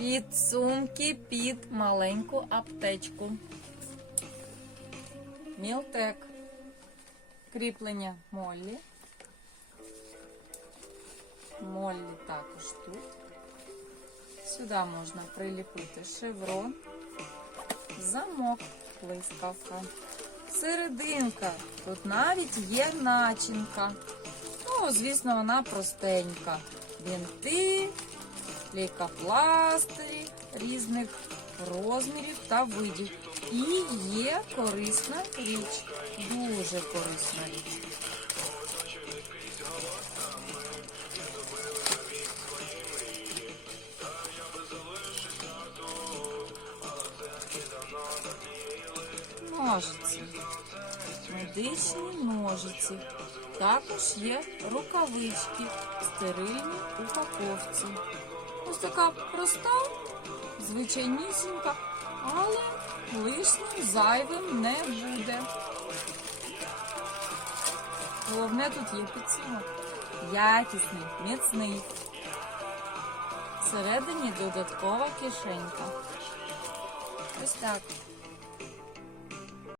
підсумки під маленьку аптечку. Мілтек. Кріплення Моллі. Моллі також тут. Сюди можна приліпити шеврон, замок, блискавка. Серединка. Тут навіть є начинка. Ну, звісно, вона простенька. Бінти, лейкопластирі різних розмірів та видів. І є корисна річ. Дуже корисна річ. Ножиці. Медичні ножиці. Також є рукавички в стерильній упаковці. Ось така проста, звичайнісінька, але лишнім зайвим не буде. Головне тут є підсумок. Якісний, міцний. Всередині додаткова кишенька. Ось так.